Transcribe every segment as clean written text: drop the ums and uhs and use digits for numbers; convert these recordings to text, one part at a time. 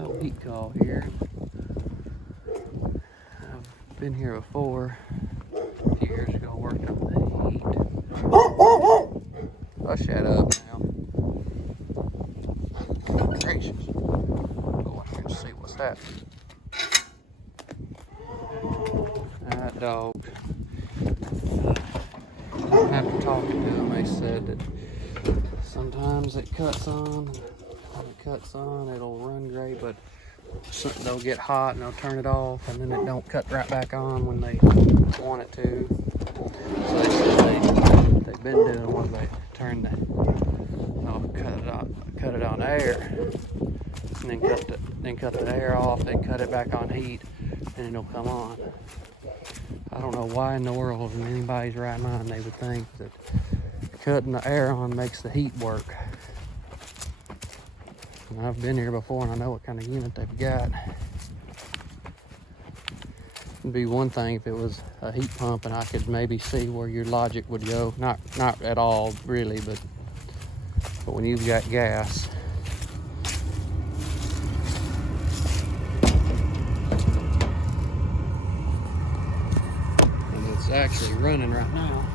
no heat coil here. I've been here before a few years ago working on the heat. I'll shut up now. Gracious. Go in here and see what's happening. That dog. After talking to them, they said that sometimes it cuts on. When it cuts on, it'll run great, but they'll get hot and they'll turn it off, and then it don't cut right back on when they want it to. So they said they've been doing what they turn cut it on air, and then cut the air off, then cut it back on heat, and it'll come on. I don't know why in the world, in anybody's right mind, they would think that cutting the air on makes the heat work. And I've been here before and I know what kind of unit they've got. It'd be one thing if it was a heat pump and I could maybe see where your logic would go. Not at all, really, but when you've got gas. And it's actually running right now.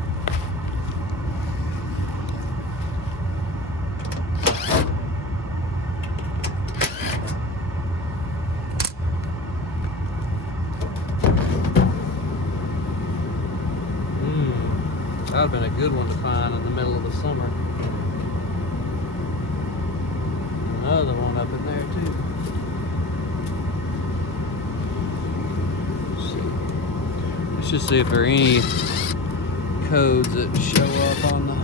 That would have been a good one to find in the middle of the summer. Another one up in there too. Let's just see if there are any codes that show up on the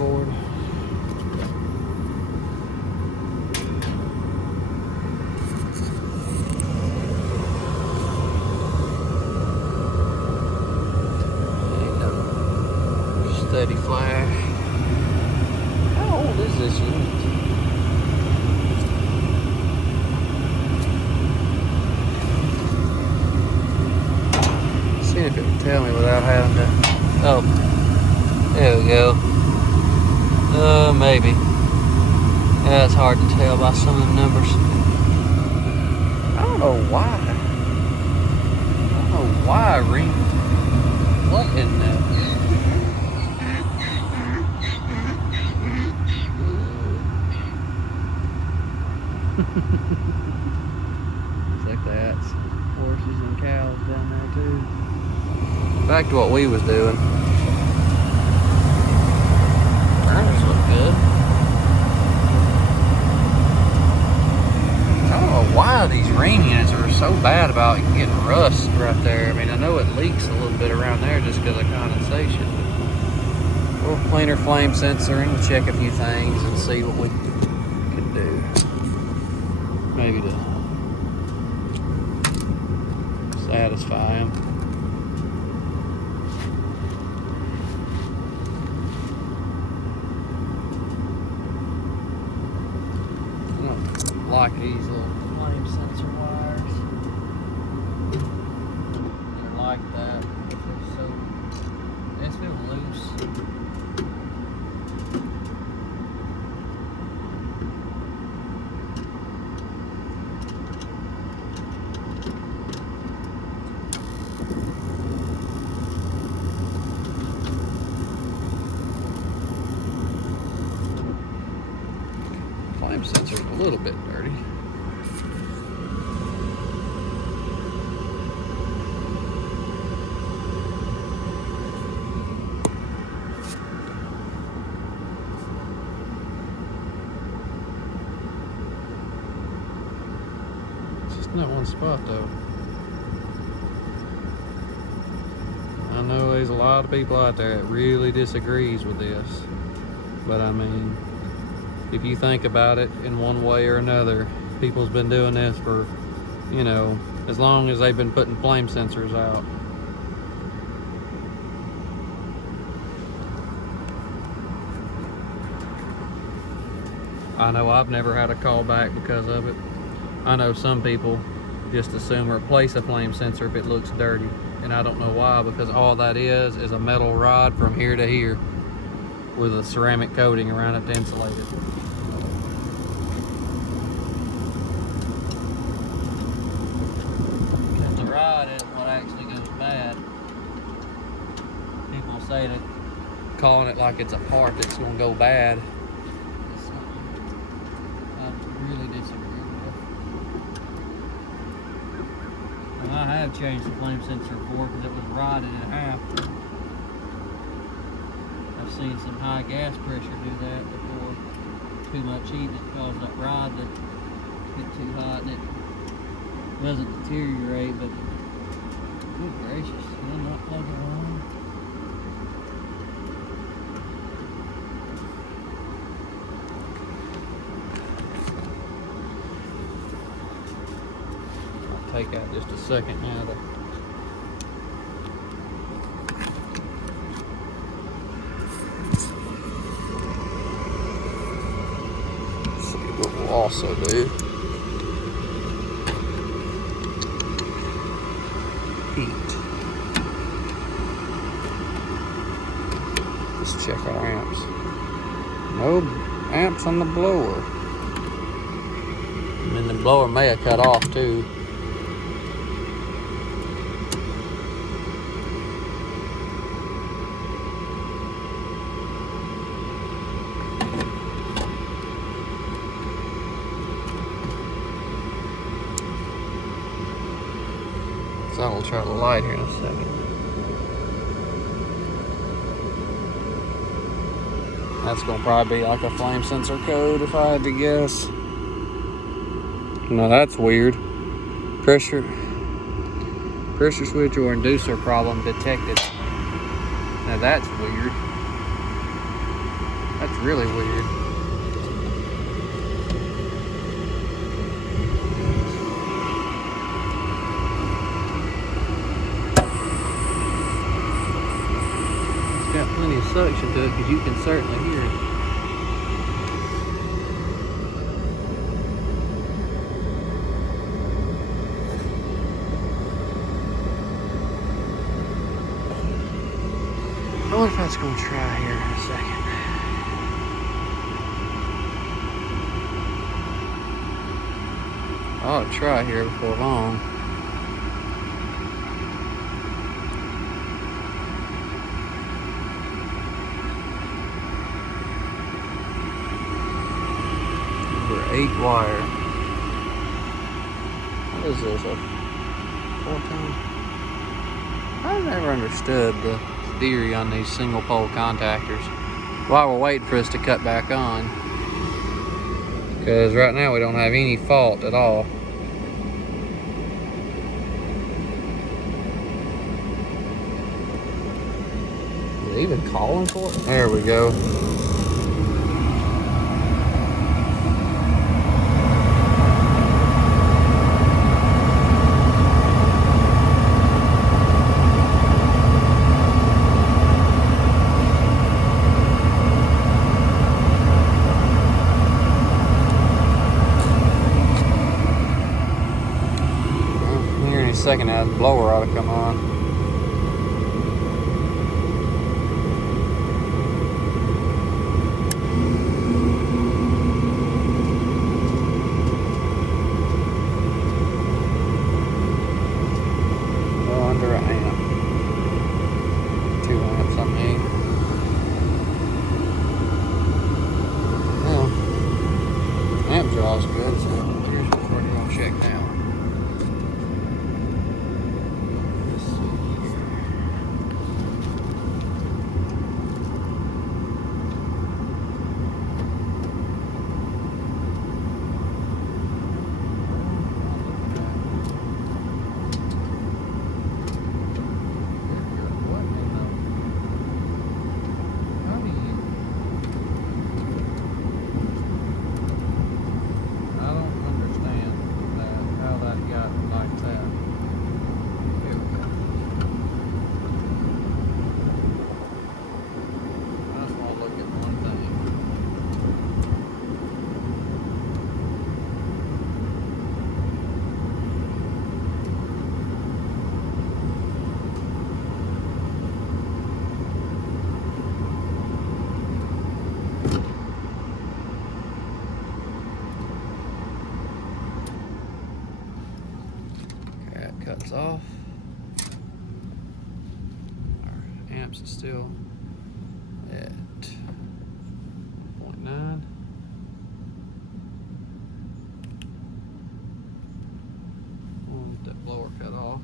board. Steady flash. How old is this unit? See if it can tell me without having to. Oh, there we go. Maybe. Yeah, it's hard to tell by some of the numbers. I don't know why. Rheem. What in the? Looks like that's horses and cows down there too. Back to what we was doing. Burners look good. I don't know why these Rheem units are so bad about getting rust right there. I mean, I know it leaks a little bit around there just because of condensation. But we'll clean our flame sensor and we'll check a few things and see what we can do. Maybe to satisfy him. I don't like these little flame sensor wires. They're like that. They feel loose. Flame sensor's a little bit dirty. It's just in that one spot though. I know there's a lot of people out there that really disagrees with this, but I mean, if you think about it in one way or another, people's been doing this for, you know, as long as they've been putting flame sensors out. I know I've never had a call back because of it. I know some people just assume replace a flame sensor if it looks dirty. And I don't know why, because all that is a metal rod from here to here with a ceramic coating around it to insulate it. calling it like it's a part that's gonna go bad. It's something I really disagree with. Now, I have changed the flame sensor before because it was rotted in half. I've seen some high gas pressure do that before. Too much heat, it caused that rod to get too hot, and it doesn't deteriorate, but good gracious, will not plug it on. I'll take out just a second now to see what we'll also do. Heat. Let's check our amps. No amps on the blower. And the blower may have cut off too. So I'll try the light here in a second. That's gonna probably be like a flame sensor code if I had to guess. No, that's weird. Pressure switch or inducer problem detected. Now that's weird. That's really weird. Got plenty of suction to it because you can certainly hear it. I wonder if that's going to try here in a second. I'll try here before long. Number 8 wire. What is this? A 4-tone? I've never understood the theory on these single pole contactors while we're waiting for us to cut back on, because right now we don't have any fault at all. Is it even calling for it? There we go. Second now, the blower ought to come on. Well, under an amp. 2 amps, I mean. Well, amp draw's good, so here's what we're going to check now. Cuts off. Our amps are still, 0.9. We'll get that blower cut off.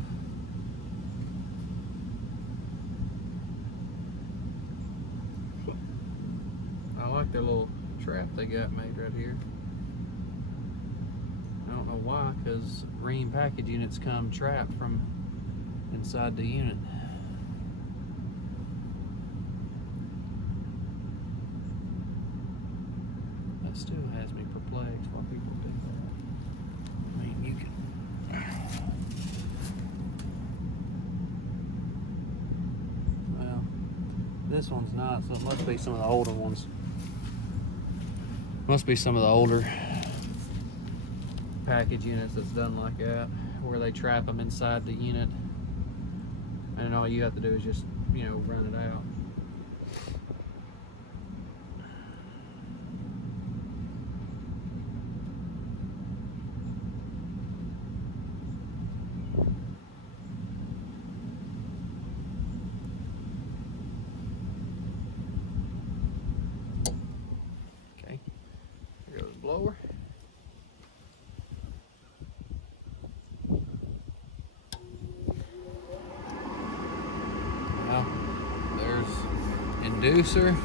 I like their little trap they got made right here. I don't know why, because Rheem package units come trapped from inside the unit. That still has me perplexed why people do that. I mean, you can. Well, this one's not, so it must be some of the older ones. Must be some of the older package units that's done like that, where they trap them inside the unit, and all you have to do is just, you know, run it out. Okay, here goes the blower. Now, there's inducer.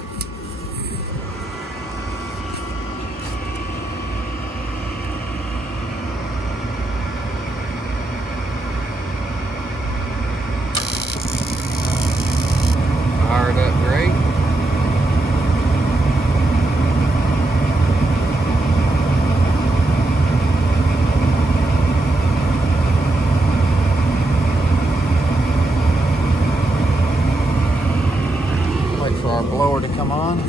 Fired up great. Wait for our blower to come on.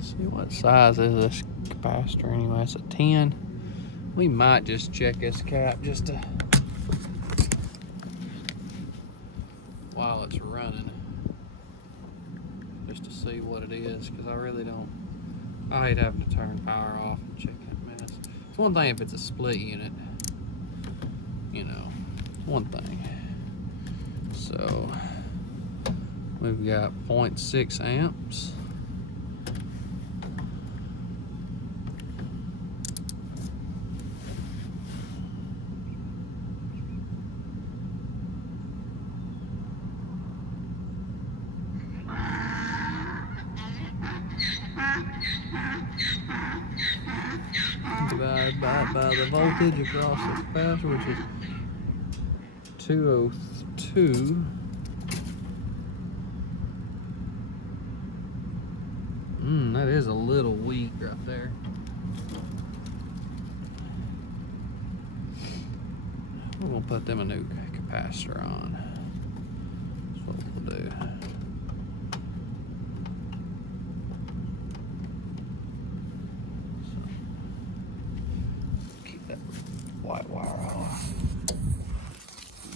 See what size is this capacitor anyway. It's a 10. We might just check this cap just to, while it's running, just to see what it is, because I really don't. I hate having to turn power off and check that mess. It's one thing if it's a split unit, you know, one thing. So we've got 0.6 amps. Divided by the voltage across the capacitor, which is 202. That is a little weak right there. We're gonna put them a new capacitor on. That's what we'll do. That white wire off.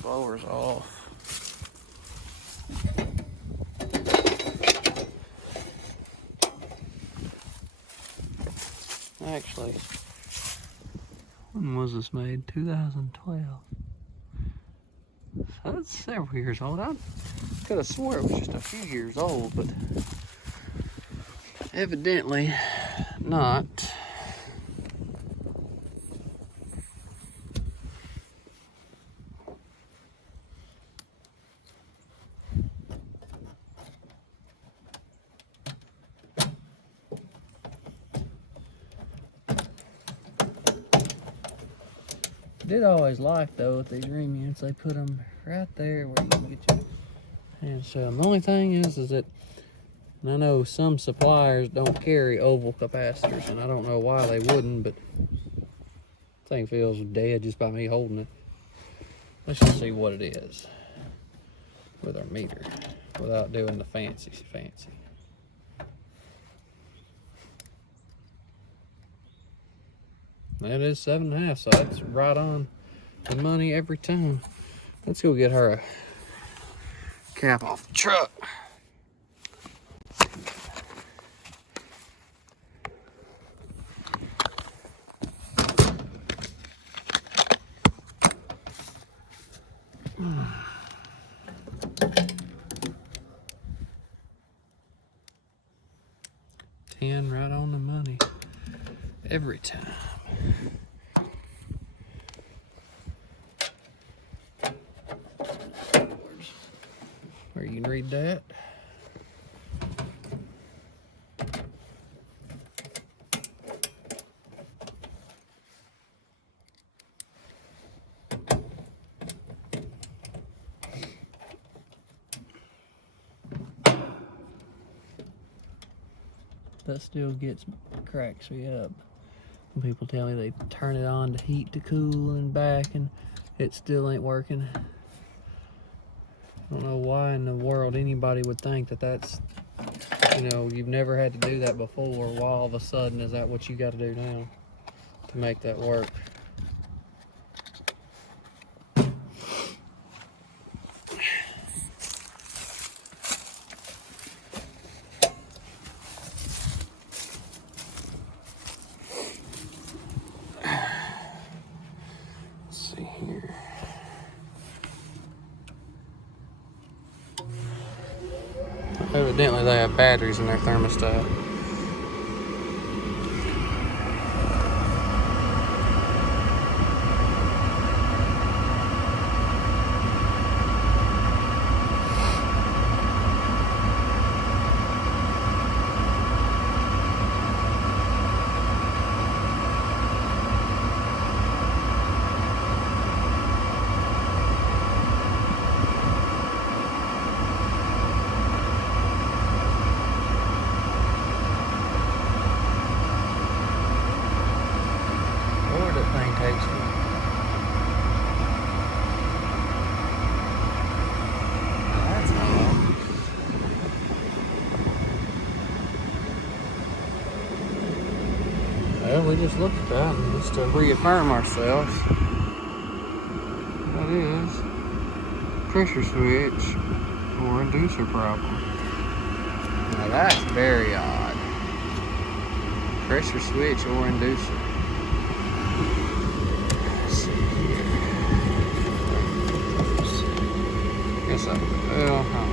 Blower's off. Actually, when was this made? 2012. So that's several years old. I could have swore it was just a few years old, but evidently not. Did always like though with these Rheem units, they put them right there where you can get your hands to them. The only thing is that, and I know some suppliers don't carry oval capacitors, and I don't know why they wouldn't, but the thing feels dead just by me holding it. Let's just see what it is with our meter without doing the fancy. That is 7.5, so that's right on the money every time. Let's go get her a cap off the truck. Right on the money every time. Where you can read that. That still cracks me up. When people tell me they turn it on to heat to cool and back and it still ain't working. I don't know why in the world anybody would think that that's, you know, you've never had to do that before. Why all of a sudden is that what you got to do now to make that work? Evidently they have batteries in their thermostat. Well, we just looked at that and just to reaffirm ourselves. That is pressure switch or inducer problem. Now that's very odd. Pressure switch or inducer. Let's see here. Guess I don't know.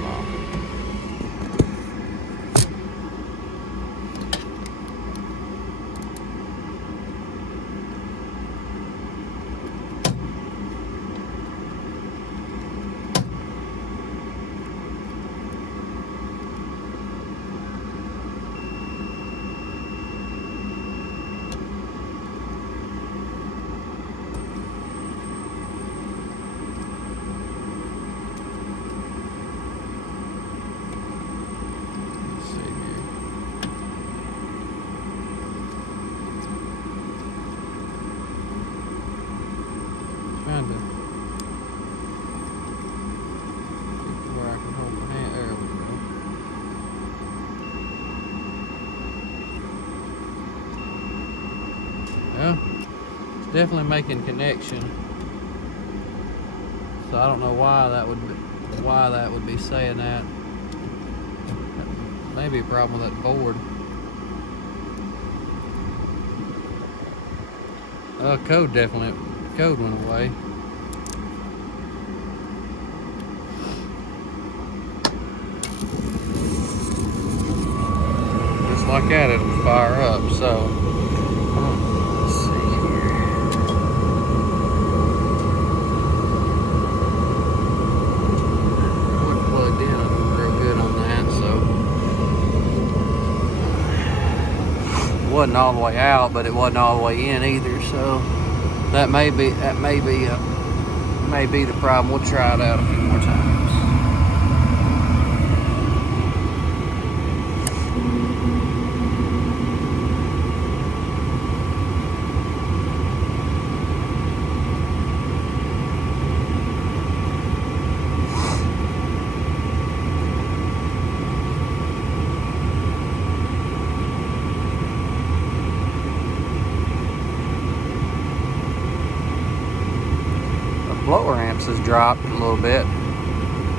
Where I can hold my hand. There we go. Yeah, it's definitely making connection. So I don't know why that would be saying that. Maybe a problem with that board. Code went away. Just like that, it'll fire up. So let's see here. It wasn't plugged in real good on that, so it wasn't all the way out, but it wasn't all the way in either. So that may be the problem. We'll try it out a few more times. blower amps has dropped a little bit.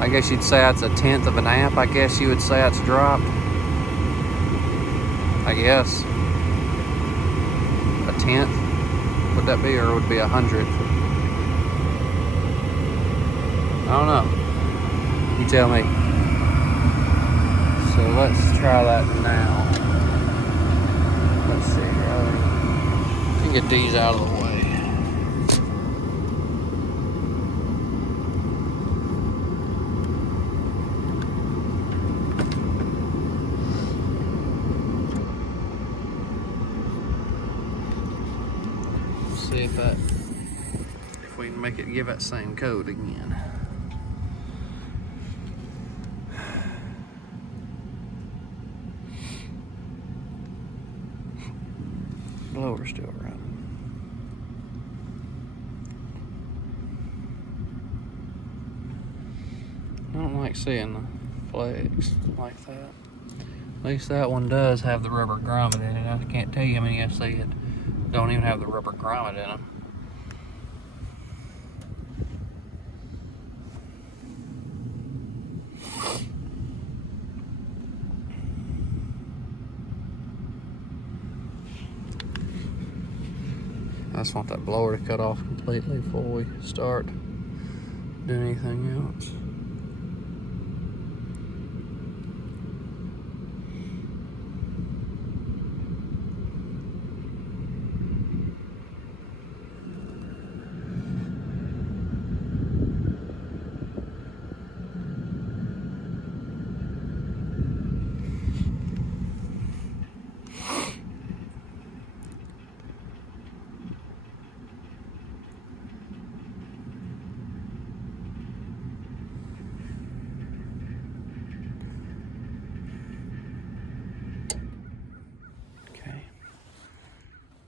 I guess you'd say that's 1/10 of an amp. I guess you would say that's dropped. I guess. 1/10. Would that be, or would it be 100th? I don't know. You tell me. So let's try that now. Let's see here. I can get these out of the way. See if we can make it give that same code again. Blower still running. I don't like seeing the flags like that. At least that one does have the rubber grommet in it. I can't tell you how many I see it don't even have the rubber grommet in them. I just want that blower to cut off completely before we start doing anything else.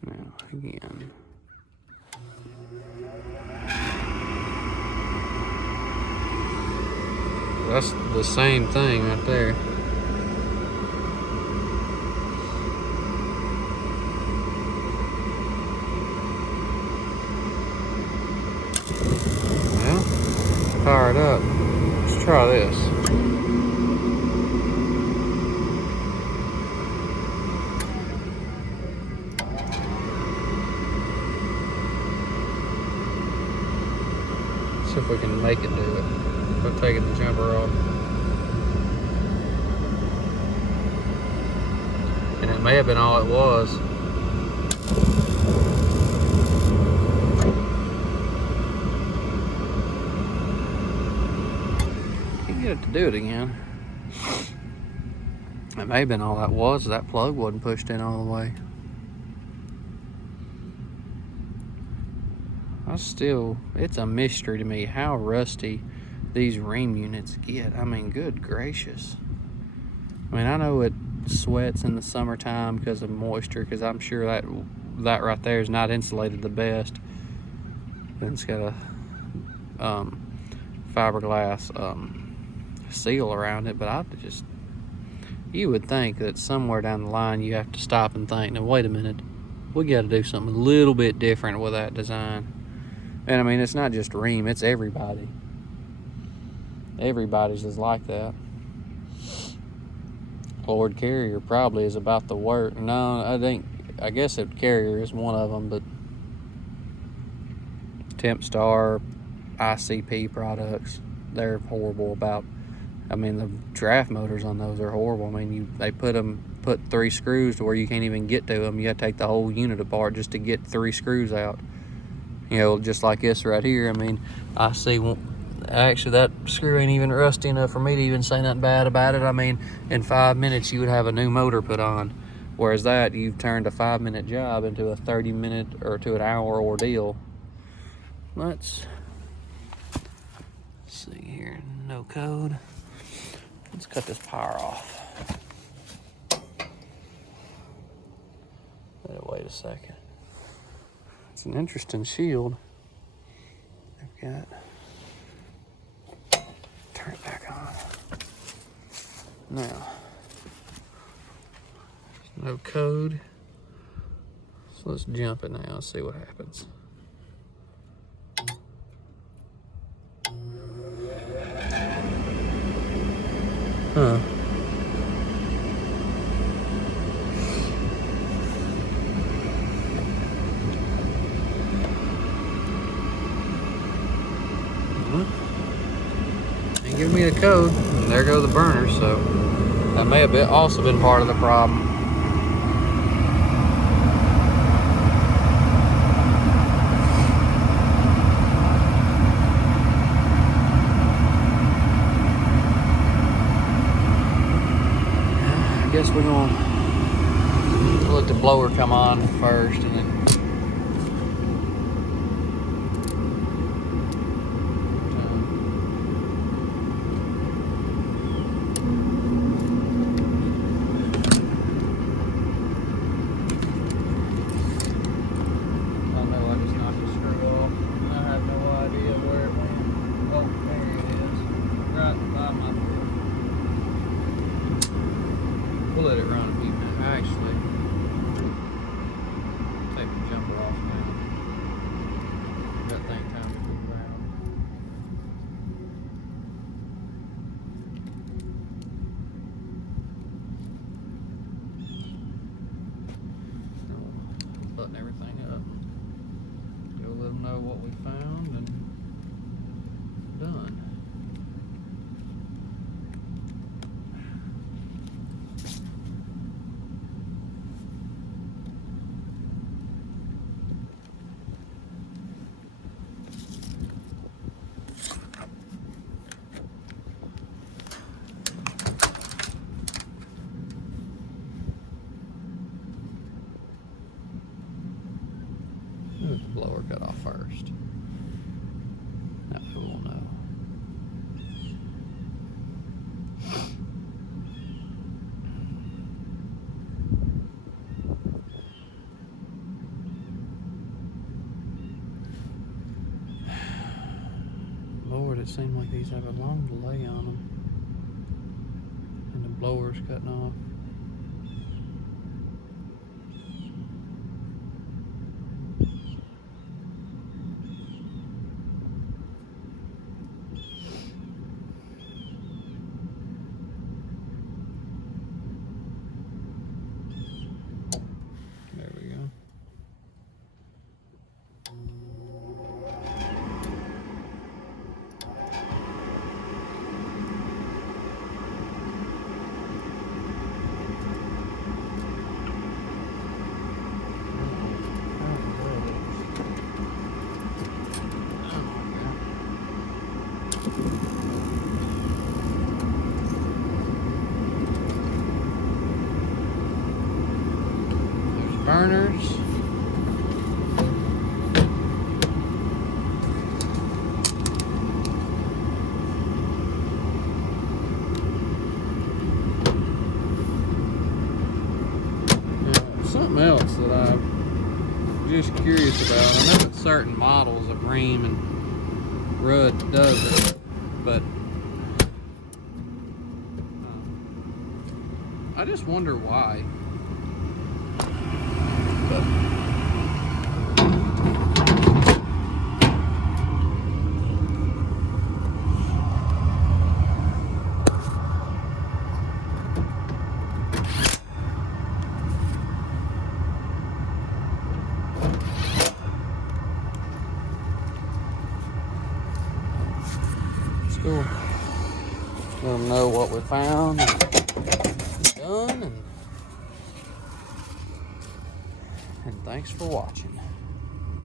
Now again. That's the same thing right there. Well, fire it up. Let's try this. See if we can make it do it. We're taking the jumper off. And it may have been all it was. Can't get it to do it again. It may have been all that was. That plug wasn't pushed in all the way. It's a mystery to me how rusty these Rheem units get. I mean, good gracious. I mean, I know it sweats in the summertime because of moisture, because I'm sure that right there is not insulated the best. Then it's got a fiberglass seal around it, but you would think that somewhere down the line you have to stop and think, now wait a minute, we got to do something a little bit different with that design. And I mean, it's not just Rheem, it's everybody. Everybody's is like that. Ford Carrier probably is about the worst. No, I guess Carrier is one of them, but Tempstar, ICP products, they're horrible about. I mean, the draft motors on those are horrible. I mean, they put 3 screws to where you can't even get to them. You got to take the whole unit apart just to get 3 screws out. You know, just like this right here. I mean, I see actually that screw ain't even rusty enough for me to even say nothing bad about it. I mean, in 5 minutes you would have a new motor put on, whereas that you've turned a 5-minute job into a 30-minute or to an hour ordeal. Let's see here. No code. Let's cut this power off. Wait a second. It's an interesting shield they've got. Turn it back on. Now, there's no code. So let's jump it now and see what happens. Huh. Ain't giving me the code. And there go the burners, so that may have also been part of the problem. I guess we're gonna let the blower come on first, and then we'll let it run a few minutes. Actually, take the jumper off now. That thing time to cool down. Button everything up. Go let them know what we found and done. The blower cut off first. Now who will know? Lord, it seemed like these have a long delay on them. And the blower's cutting off. There we go. There's burners. Something else that I'm just curious about. I know that certain models of Rheem and Rudd does it, but I just wonder why. But it's cool. Let them know what we found. Done, and thanks for watching.